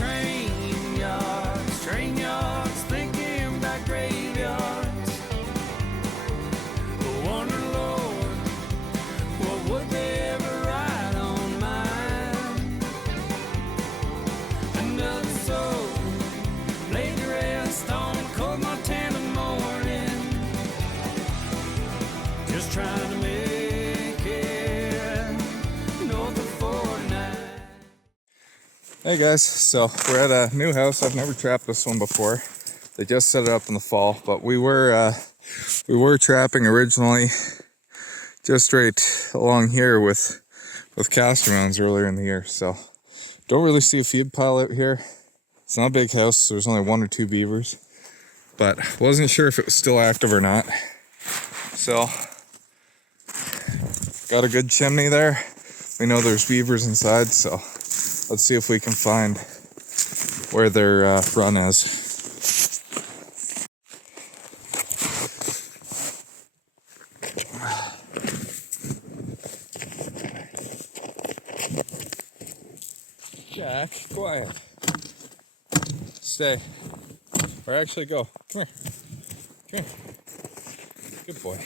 train yards, thinking about graveyards. I wonder, Lord, what would they ever write on mine? Another soul laid to rest on a cold Montana morning, just trying to make it north of 49. Hey guys, so we're at a new house. I've never trapped this one before. They just set it up in the fall, but we were trapping originally just right along here with castor mounds earlier in the year. So don't really see a feed pile out here. It's not a big house, so there's only 1 or 2 beavers, but wasn't sure if it was still active or not. So got a good chimney there. We know there's beavers inside, so let's see if we can find where their run is. Jack, quiet. Stay. Or actually go. Come here. Come here. Good boy.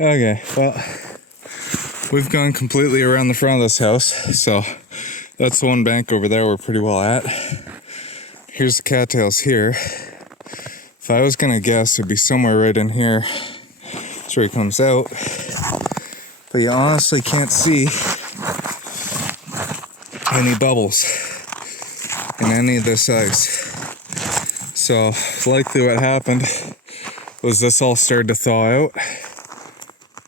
Okay, well, we've gone completely around the front of this house, so that's the one bank over there we're pretty well at. Here's the cattails here. If I was gonna guess, it'd be somewhere right in here. That's where he comes out. But you honestly can't see any bubbles in any of this ice. So likely what happened was this all started to thaw out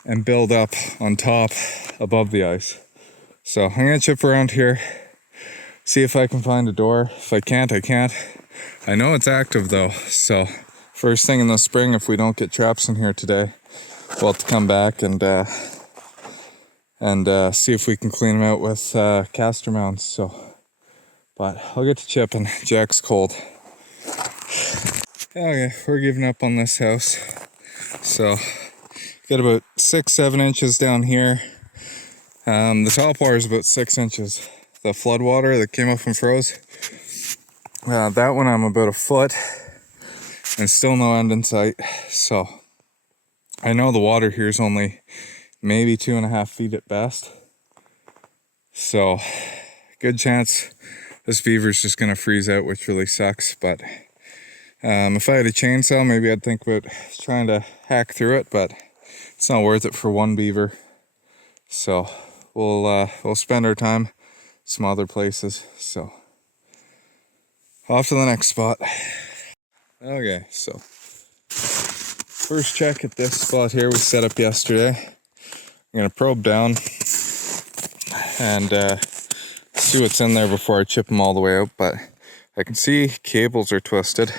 and build up on top above the ice. So I'm gonna chip around here, see if I can find a door. If I can't, I can't. I know it's active though, so first thing in the spring, if we don't get traps in here today, we'll have to come back and see if we can clean them out with caster mounts. So, but I'll get to chipping. Jack's cold. Okay, we're giving up on this house. So, got about 6-7 inches down here. The top wire is about 6 inches. The flood water that came up and froze, that one I'm about a foot and still no end in sight. So I know the water here is only maybe 2.5 feet at best. So good chance this beaver's just gonna freeze out, which really sucks. But if I had a chainsaw, maybe I'd think about trying to hack through it, but it's not worth it for one beaver. So we'll spend our time some other places. So off to the next spot. Okay, so first check at this spot here we set up yesterday. I'm gonna probe down and see what's in there before I chip them all the way out. But I can see cables are twisted.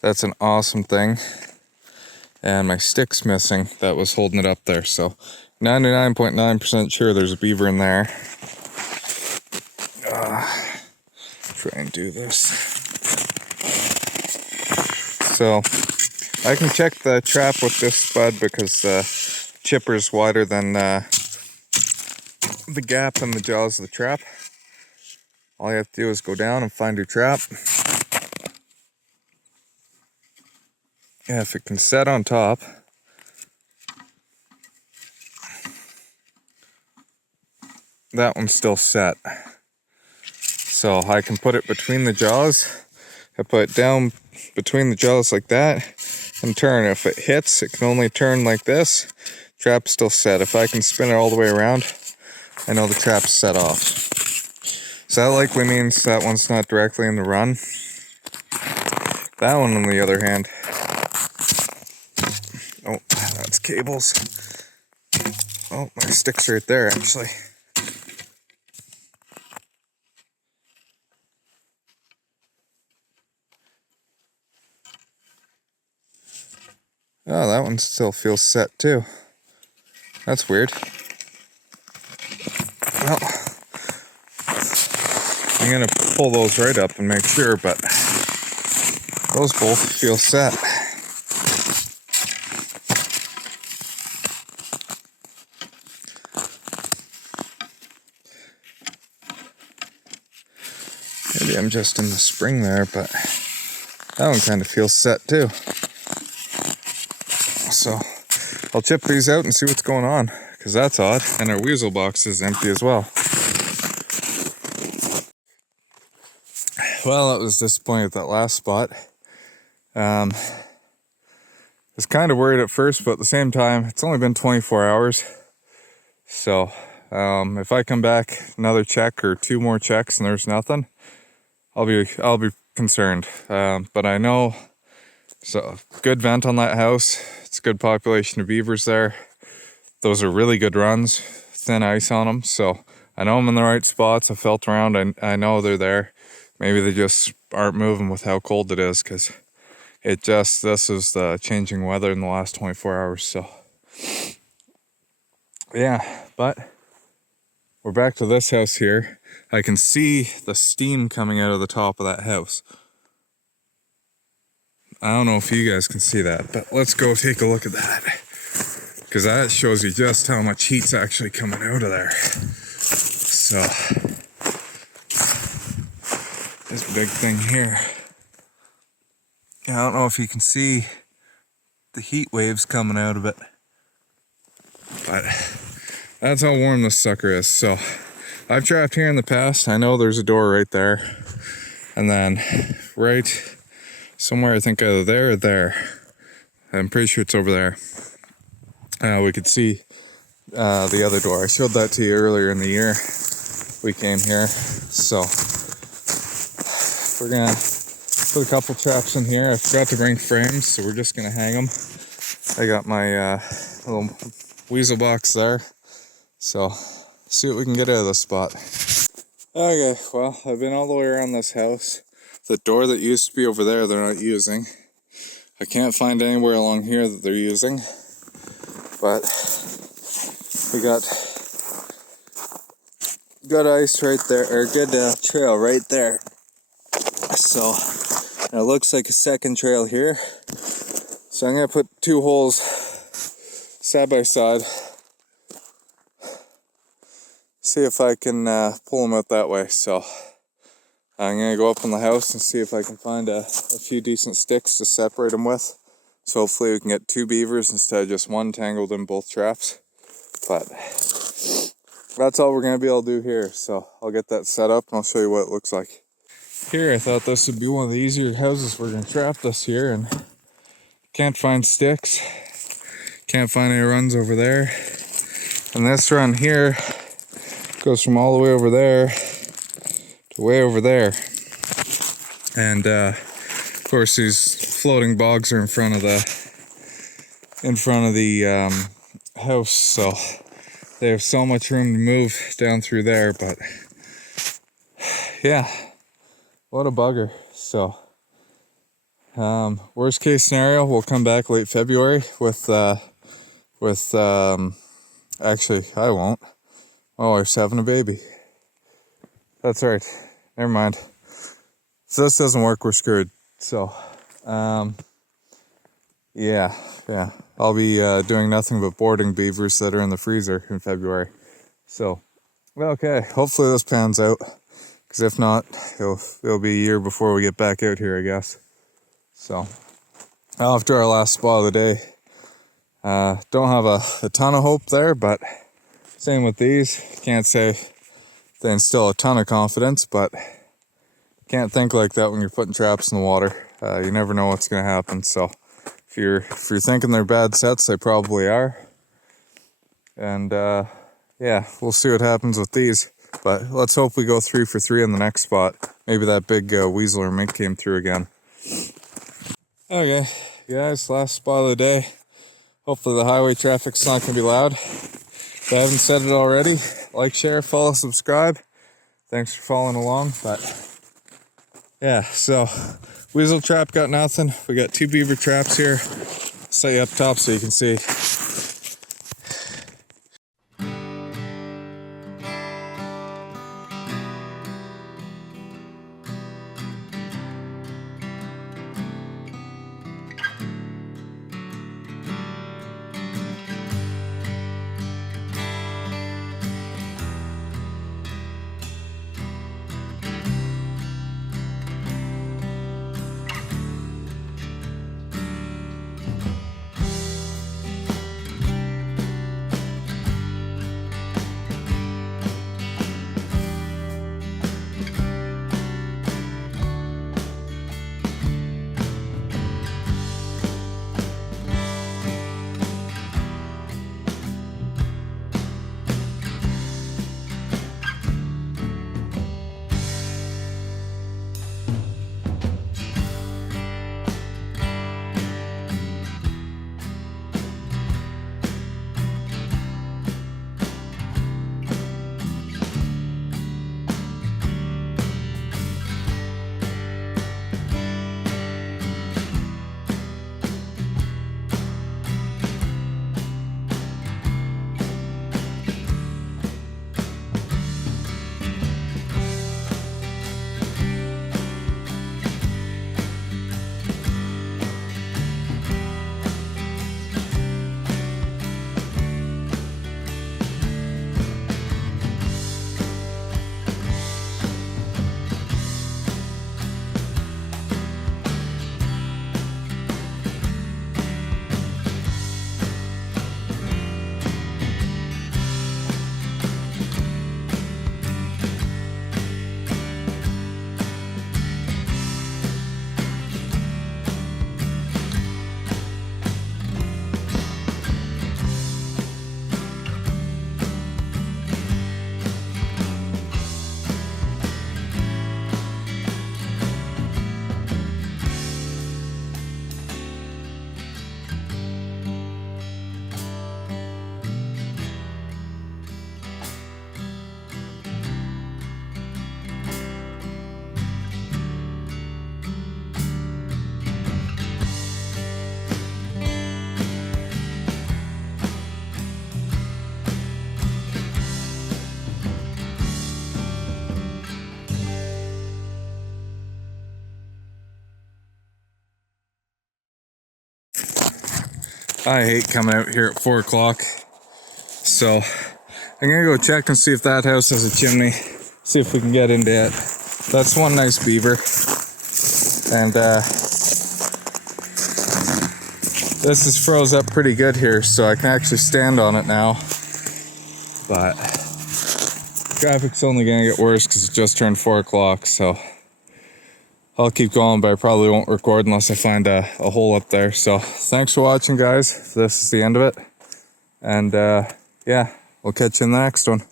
That's an awesome thing. And my stick's missing that was holding it up there. So 99.9% sure there's a beaver in there. Try and do this. So I can check the trap with this spud because the chipper's wider than the gap in the jaws of the trap. All you have to do is go down and find your trap. Yeah, if it can set on top. That one's still set. So I can put it between the jaws. I put it down between the jaws like that and turn. If it hits, it can only turn like this. Trap's still set. If I can spin it all the way around, I know the trap's set off. So that likely means that one's not directly in the run. That one, on the other hand, oh, that's cables. Oh, my stick's right there, actually. Oh, that one still feels set too. That's weird. Well, I'm gonna pull those right up and make sure, but those both feel set. Maybe I'm just in the spring there, but that one kind of feels set too. So I'll chip these out and see what's going on, because that's odd. And our weasel box is empty as well. Well, I was disappointed at that last spot. I was kind of worried at first, but at the same time, it's only been 24 hours. So if I come back another check or 2 more checks and there's nothing, I'll be concerned. But I know, so good vent on that house. It's a good population of beavers there. Those are really good runs, thin ice on them. So I know I'm in the right spots. I felt around. I know they're there. Maybe they just aren't moving with how cold it is, because this is the changing weather in the last 24 hours. So yeah, but we're back to this house here. I can see the steam coming out of the top of that house. I don't know if you guys can see that, but let's go take a look at that, because that shows you just how much heat's actually coming out of there. So this big thing here, I don't know if you can see the heat waves coming out of it. But that's how warm this sucker is. So I've trapped here in the past. I know there's a door right there. And then right somewhere, I think either there or there. I'm pretty sure it's over there. We could see the other door. I showed that to you earlier in the year. We came here. So we're gonna put a couple traps in here. I forgot to bring frames, so we're just gonna hang them. I got my little weasel box there. So see what we can get out of this spot. Okay, well, I've been all the way around this house. The door that used to be over there, they're not using. I can't find anywhere along here that they're using. But we got good ice right there, or good trail right there. So it looks like a second trail here. So I'm gonna put 2 holes side by side. See if I can pull them out that way. So I'm gonna go up in the house and see if I can find a few decent sticks to separate them with. So hopefully we can get 2 beavers instead of just 1 tangled in both traps. But that's all we're gonna be able to do here. So I'll get that set up and I'll show you what it looks like. Here, I thought this would be one of the easier houses we're gonna trap this year, and can't find sticks. Can't find any runs over there. And this run here goes from all the way over there to way over there. And of course these floating bogs are in front of the house, so they have so much room to move down through there. But yeah, what a bugger. So worst case scenario, we'll come back late February with actually I won't. My wife's having a baby. That's right. Never mind. If this doesn't work, we're screwed. So yeah. I'll be doing nothing but boarding beavers that are in the freezer in February. So okay, hopefully this pans out. Because if not, it'll be a year before we get back out here, I guess. So after our last spot of the day, don't have a ton of hope there, but same with these. Can't say they instill a ton of confidence, but can't think like that when you're putting traps in the water. You never know what's going to happen. So if you're thinking they're bad sets, they probably are. And yeah, we'll see what happens with these. But let's hope we go 3 for 3 in the next spot. Maybe that big weasel or mink came through again. Okay, guys, last spot of the day. Hopefully the highway traffic's not going to be loud. If I haven't said it already, like, share, follow, subscribe. Thanks for following along. But yeah, so weasel trap got nothing. We got 2 beaver traps here. Set you up top so you can see. I hate coming out here at 4 o'clock. So I'm gonna go check and see if that house has a chimney. See if we can get into it. That's one nice beaver. And this is froze up pretty good here, so I can actually stand on it now. But traffic's only gonna get worse because it just turned 4 o'clock, so I'll keep going, but I probably won't record unless I find a hole up there. So thanks for watching, guys. This is the end of it. And yeah, we'll catch you in the next one.